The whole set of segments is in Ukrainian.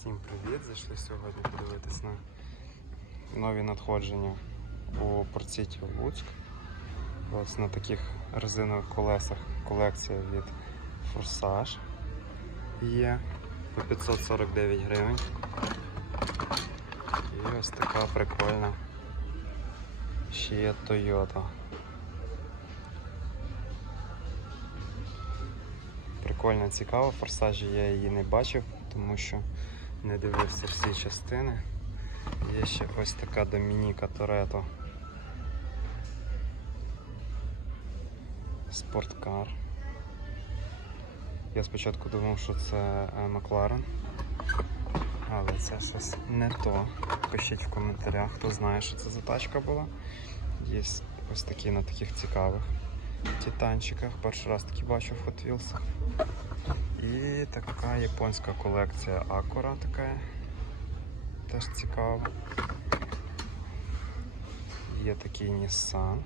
Всім привіт! Зайшли сьогодні подивитись на нові надходження у Порціті Луцьк. Ось на таких резинових колесах колекція від Форсаж є по 549 гривень. І ось така прикольна ще є Toyota. Прикольно цікаво, форсажі я її не бачив, тому що не дивився всі частини. Є ще ось така Домініка Торетто. Спорткар. Я спочатку думав, що це е, Макларен, але це щось не то. Пишіть в коментарях, хто знає, що це за тачка була. Є ось такі на таких цікавих титанчиках. Перший раз такі бачу в Hot Wheels. І така японська колекція Acura така. Теж цікава. Є такий Nissan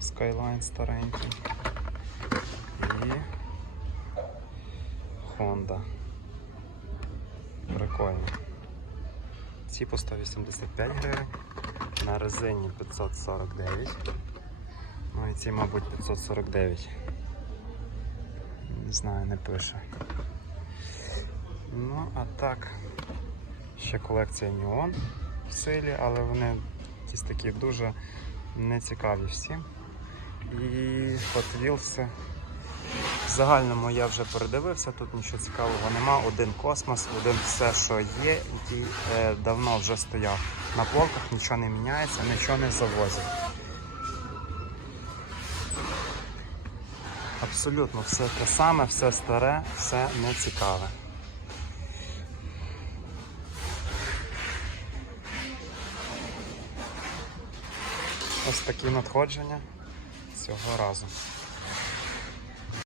Skyline старенький. І Honda. Прикольно. Ці по 185 гривень, на резині 549. Ну і ці, мабуть, 549. Не знаю, не пише. Ну, а так, ще колекція Neon в силі, але вони якісь такі дуже нецікаві всі. І Hot Wheels. В загальному я вже передивився, тут нічого цікавого нема. Один космос, один все, що є, який е, давно вже стояв на полках, нічого не міняється, нічого не завозять. Абсолютно все те саме, все старе, все не цікаве. Ось такі надходження цього разу.